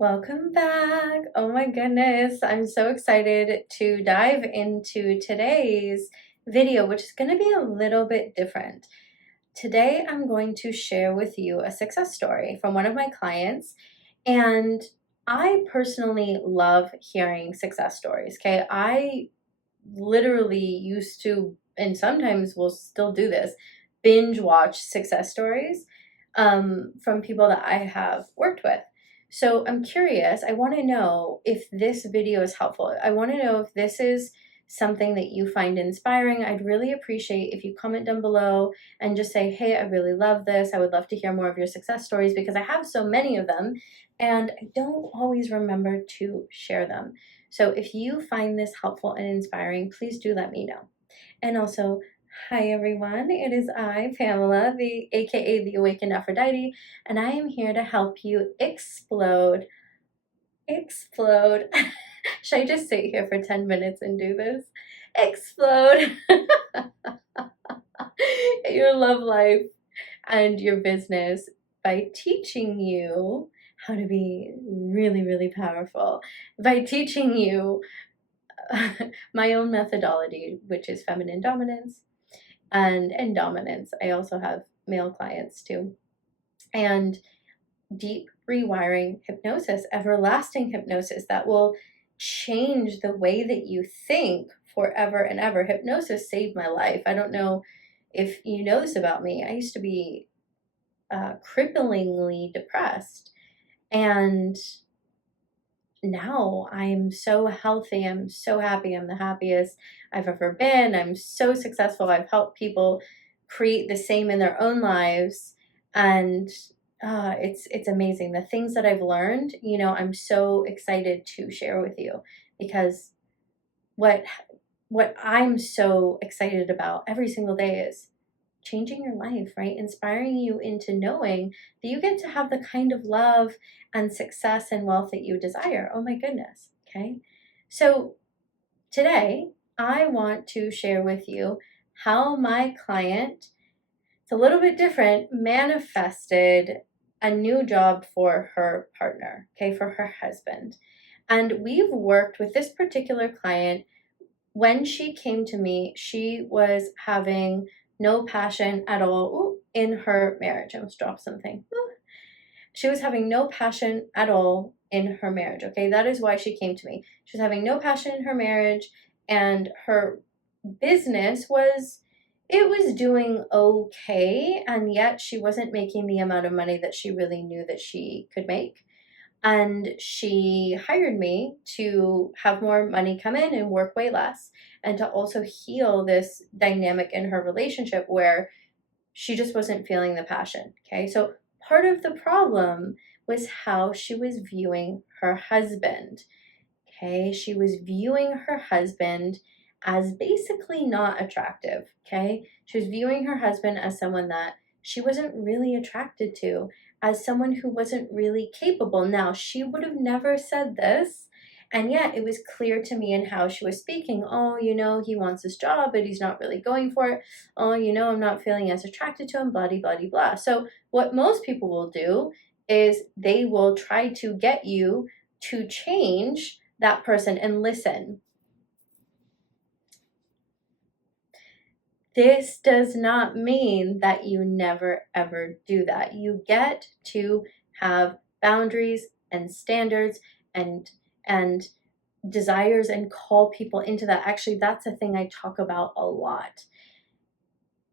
Welcome back. Oh my goodness. I'm so excited to dive into today's video, which is going to be a little bit different. Today, I'm going to share with you a success story from one of my clients. And I personally love hearing success stories. Okay. I literally used to, and sometimes will still do this, binge watch success stories from people that I have worked with. So I'm curious, I want to know if this video is helpful. I want to know if this is something that you find inspiring. I'd really appreciate if you comment down below and just say, hey, I really love this. I would love to hear more of your success stories because I have so many of them and I don't always remember to share them. So if you find this helpful and inspiring, please do let me know. And also, hi everyone, it is I, Pamela, aka the Awakened Aphrodite, and I am here to help you explode. Should I just sit here for 10 minutes and do this? Explode your love life and your business by teaching you how to be really, really powerful, by teaching you my own methodology, which is feminine dominance and dominance. I also have male clients too. And deep rewiring hypnosis, everlasting hypnosis that will change the way that you think forever and ever. Hypnosis saved my life. I don't know if you know this about me. I used to be cripplingly depressed. And now I'm so healthy. I'm so happy. I'm the happiest I've ever been. I'm so successful. I've helped people create the same in their own lives. And it's amazing. The things that I've learned, I'm so excited to share with you because what I'm so excited about every single day is changing your life, right? Inspiring you into knowing that you get to have the kind of love and success and wealth that you desire. Oh my goodness. Okay. So today I want to share with you how my client, it's a little bit different, manifested a new job for her partner, okay, for her husband. And we've worked with this particular client. When she came to me, she was having no passion at all in her marriage. I almost dropped something. She was having no passion at all in her marriage. Okay, that is why she came to me. She was having no passion in her marriage, and her business was doing okay, and yet she wasn't making the amount of money that she really knew that she could make. And she hired me to have more money come in and work way less, and to also heal this dynamic in her relationship where she just wasn't feeling the passion. Okay, so part of the problem was how she was viewing her husband. Okay, she was viewing her husband as basically not attractive. Okay, she was viewing her husband as someone that she wasn't really attracted to, as someone who wasn't really capable. Now, she would have never said this, and yet it was clear to me in how she was speaking. Oh, he wants this job, but he's not really going for it. Oh, I'm not feeling as attracted to him, blah, blah, blah, blah. So what most people will do is they will try to get you to change that person. And listen, this does not mean that you never ever do that. You get to have boundaries and standards and desires and call people into that. Actually, that's a thing I talk about a lot.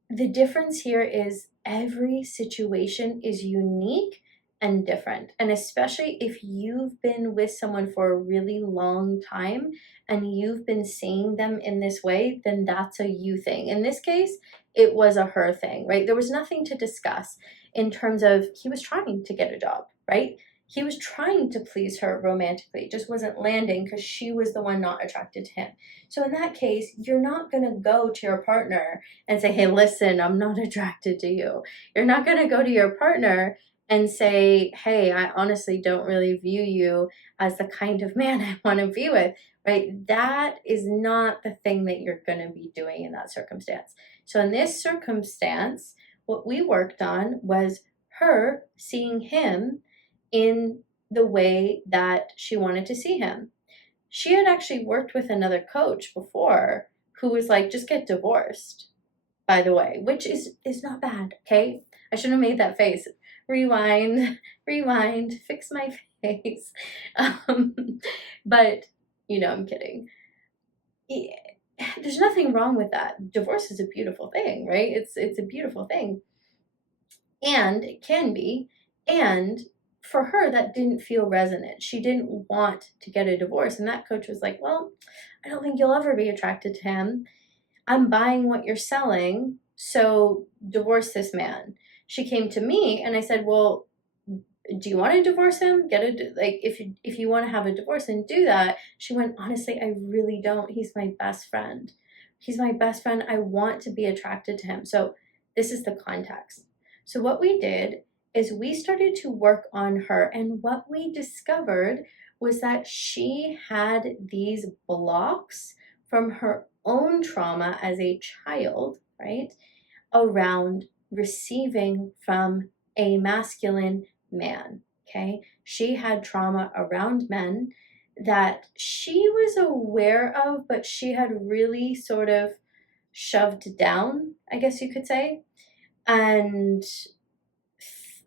The difference here is every situation is unique and different. And especially if you've been with someone for a really long time and you've been seeing them in this way, then that's a you thing. In this case, it was a her thing, right? There was nothing to discuss in terms of he was trying to get a job, right? He was trying to please her romantically. It just wasn't landing because she was the one not attracted to him. So in that case, you're not going to go to your partner and say, hey, listen, I'm not attracted to you. You're not going to go to your partner and say, hey, I honestly don't really view you as the kind of man I want to be with, right? That is not the thing that you're going to be doing in that circumstance. So in this circumstance, what we worked on was her seeing him in the way that she wanted to see him. She had actually worked with another coach before who was like, just get divorced, by the way, which is not bad, okay? I shouldn't have made that face. Rewind, rewind, fix my face. Um, but, I'm kidding. There's nothing wrong with that. Divorce is a beautiful thing, right? It's a beautiful thing. And it can be. And for her, that didn't feel resonant. She didn't want to get a divorce. And that coach was like, well, I don't think you'll ever be attracted to him. I'm buying what you're selling, so divorce this man. She came to me and I said, well, do you want to divorce him? If you want to have a divorce and do that. She went, honestly, I really don't. He's my best friend. He's my best friend. I want to be attracted to him. So this is the context. So what we did is we started to work on her, and what we discovered was that she had these blocks from her own trauma as a child, right, around receiving from a masculine man, okay? She had trauma around men that she was aware of, but she had really sort of shoved down, I guess you could say. And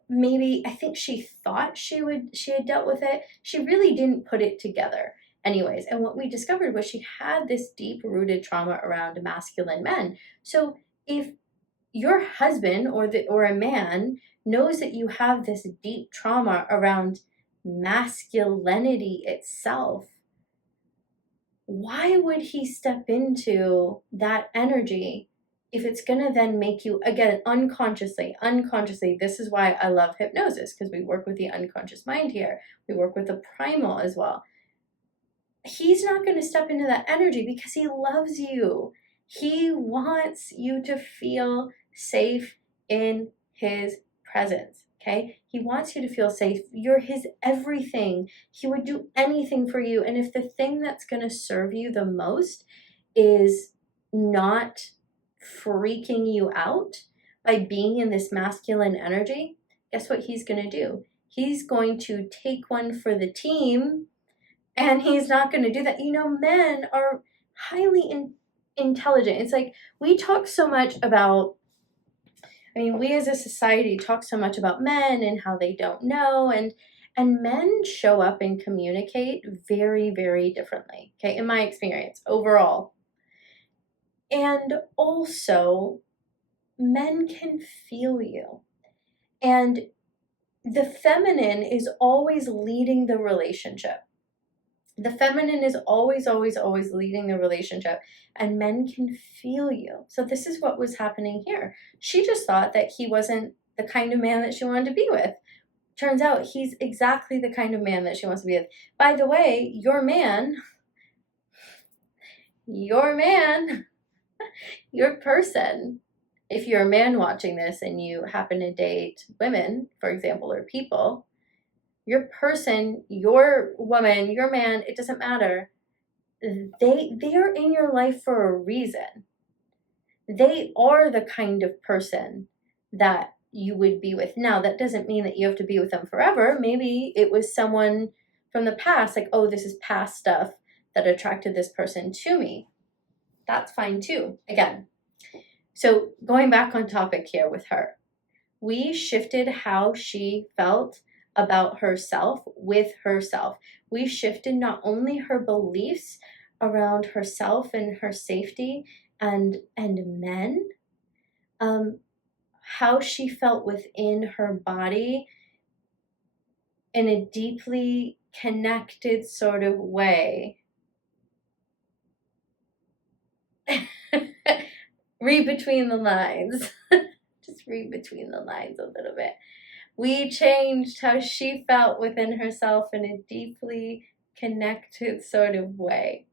maybe I think she thought she had dealt with it. She really didn't put it together. Anyways, and what we discovered was she had this deep rooted trauma around masculine men. So if your husband or a man knows that you have this deep trauma around masculinity itself, why would he step into that energy if it's going to then make you, again, unconsciously, this is why I love hypnosis, because we work with the unconscious mind here. We work with the primal as well. He's not going to step into that energy because he loves you. He wants you to feel safe in his presence, okay? He wants you to feel safe. You're his everything. He would do anything for you. And if the thing that's going to serve you the most is not freaking you out by being in this masculine energy, guess what he's going to do? He's going to take one for the team, and he's not going to do that. Men are highly intelligent. It's like we talk so much about, we as a society talk so much about men and how they don't know, and men show up and communicate very, very differently, okay, in my experience overall. And also, men can feel you. And the feminine is always leading the relationship. The feminine is always, always, always leading the relationship, and men can feel you. So this is what was happening here. She just thought that he wasn't the kind of man that she wanted to be with. Turns out he's exactly the kind of man that she wants to be with. By the way, your person, if you're a man watching this and you happen to date women, for example, or people, your person, your woman, your man, it doesn't matter. They are in your life for a reason. They are the kind of person that you would be with. Now, that doesn't mean that you have to be with them forever. Maybe it was someone from the past, like, oh, this is past stuff that attracted this person to me. That's fine too. Again, so going back on topic here with her, we shifted how she felt about herself with herself. We shifted not only her beliefs around herself and her safety and men, how she felt within her body in a deeply connected sort of way. Read between the lines. Just read between the lines a little bit. We changed how she felt within herself in a deeply connected sort of way,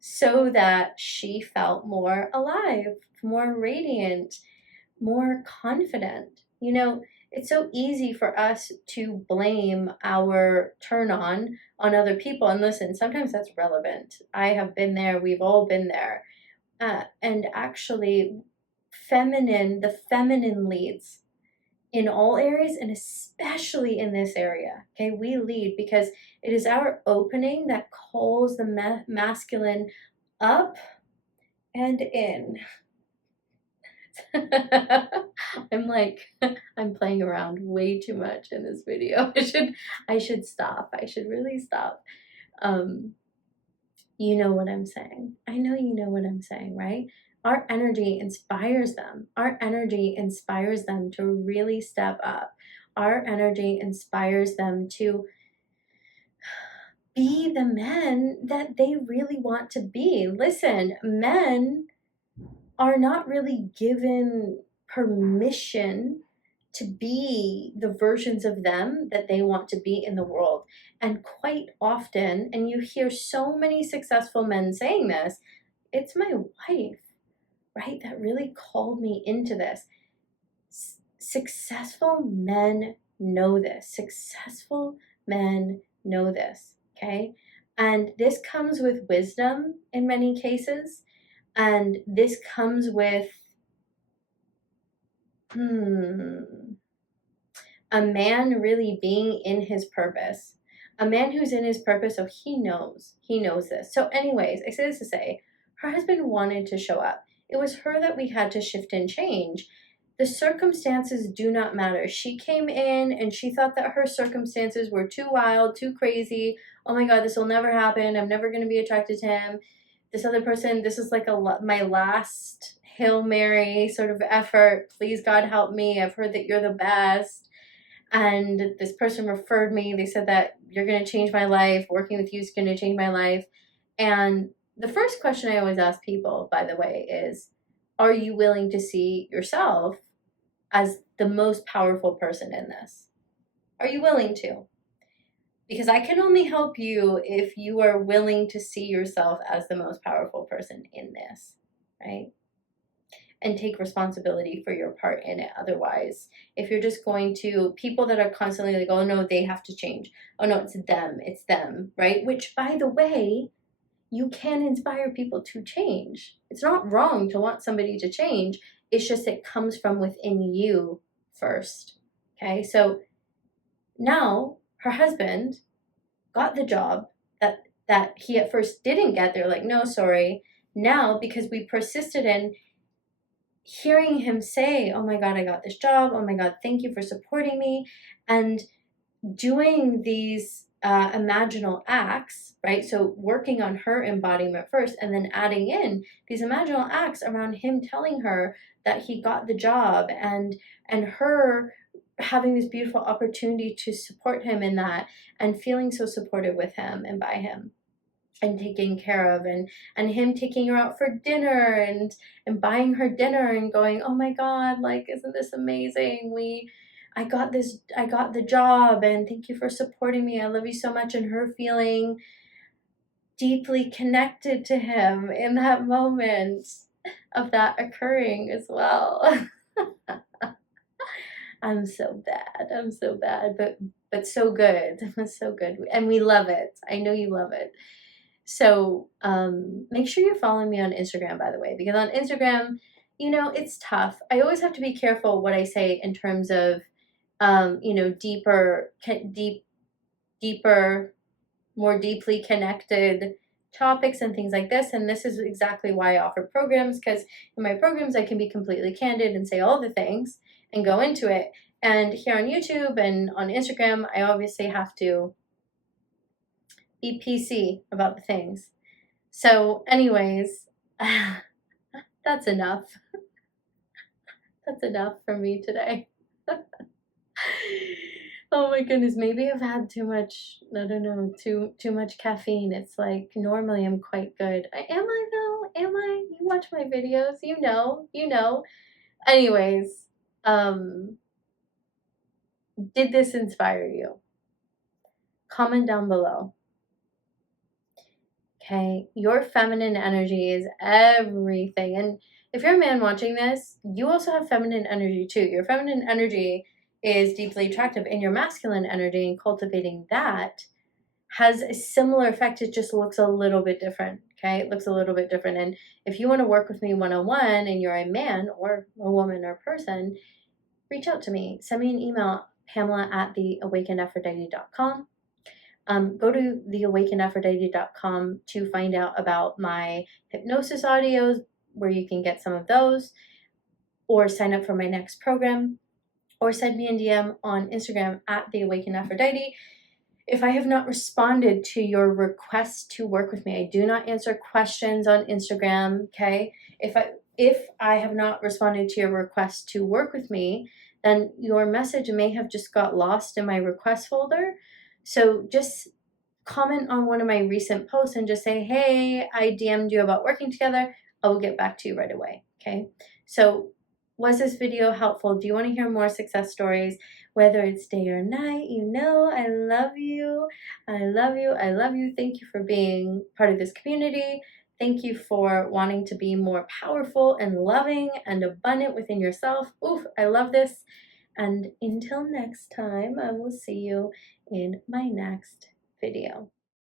so that she felt more alive, more radiant, more confident. It's so easy for us to blame our turn on other people. And listen, sometimes that's relevant. I have been there. We've all been there. And actually, the feminine leads. in all areas, and especially in this area. Okay, we lead because it is our opening that calls the masculine up and in. I'm like, I'm playing around way too much in this video. I should stop. I should really stop. You know what I'm saying. I know you know what I'm saying, right? Our energy inspires them. Our energy inspires them to really step up. Our energy inspires them to be the men that they really want to be. Listen, men are not really given permission to be the versions of them that they want to be in the world. And quite often, and you hear so many successful men saying this, it's my wife, right, that really called me into this. Successful men know this. Successful men know this, okay? And this comes with wisdom in many cases. And this comes with a man really being in his purpose. A man who's in his purpose, so he knows this. So anyways, I say this to say, her husband wanted to show up. It was her that we had to shift and change. The circumstances do not matter. She came in and she thought that her circumstances were too wild, too crazy. Oh my God, this will never happen. I'm never going to be attracted to him. This other person, this is like my last Hail Mary sort of effort. Please, God, help me. I've heard that you're the best. And this person referred me. They said that you're going to change my life. Working with you is going to change my life. And the first question I always ask people, by the way, is, are you willing to see yourself as the most powerful person in this? Are you willing to? Because I can only help you if you are willing to see yourself as the most powerful person in this, right? And take responsibility for your part in it. Otherwise, if you're just going to, people that are constantly like, oh no, they have to change. Oh no, it's them, right? Which, by the way, you can inspire people to change. It's not wrong to want somebody to change. It's just it comes from within you first, okay? So now her husband got the job that he at first didn't get. They're like, no, sorry. Now, because we persisted in hearing him say, oh my God, I got this job. Oh my God, thank you for supporting me. And doing these imaginal acts, right? So working on her embodiment first and then adding in these imaginal acts around him telling her that he got the job and her having this beautiful opportunity to support him in that and feeling so supported with him and by him and taken care of, and him taking her out for dinner and buying her dinner and going, oh my God, like, isn't this amazing? I got the job and thank you for supporting me. I love you so much. And her feeling deeply connected to him in that moment of that occurring as well. I'm so bad, but so good. So good. And we love it. I know you love it. So make sure you're following me on Instagram, by the way, because on Instagram, you know, it's tough. I always have to be careful what I say in terms of, you know, deeper, more deeply connected topics and things like this. And this is exactly why I offer programs, because in my programs, I can be completely candid and say all the things and go into it. And here on YouTube and on Instagram, I obviously have to be PC about the things. So anyways, that's enough. That's enough for me today. Oh my goodness, maybe I've had too much, I don't know, too much caffeine. It's like normally I'm quite good. Am I though? Am I? You watch my videos, you know. Anyways, did this inspire you? Comment down below. Okay, your feminine energy is everything. And if you're a man watching this, you also have feminine energy too. Your feminine energy is deeply attractive, and your masculine energy and cultivating that has a similar effect. It just looks a little bit different. Okay, it looks a little bit different. And if you want to work with me one-on-one and you're a man or a woman or person, reach out to me. Send me an email, Pamela@theawakenedaphrodite.com. Go to theawakenedaphrodite.com to find out about my hypnosis audios, where you can get some of those, or sign up for my next program, or send me a DM on Instagram @theawakenedaphrodite. If I have not responded to your request to work with me, I do not answer questions on Instagram, okay? If I have not responded to your request to work with me, then your message may have just got lost in my request folder. So just comment on one of my recent posts and just say, hey, I DM'd you about working together. I will get back to you right away, okay? So was this video helpful? Do you want to hear more success stories? Whether it's day or night, you know I love you. I love you. I love you. Thank you for being part of this community. Thank you for wanting to be more powerful and loving and abundant within yourself. Oof, I love this. And until next time, I will see you in my next video.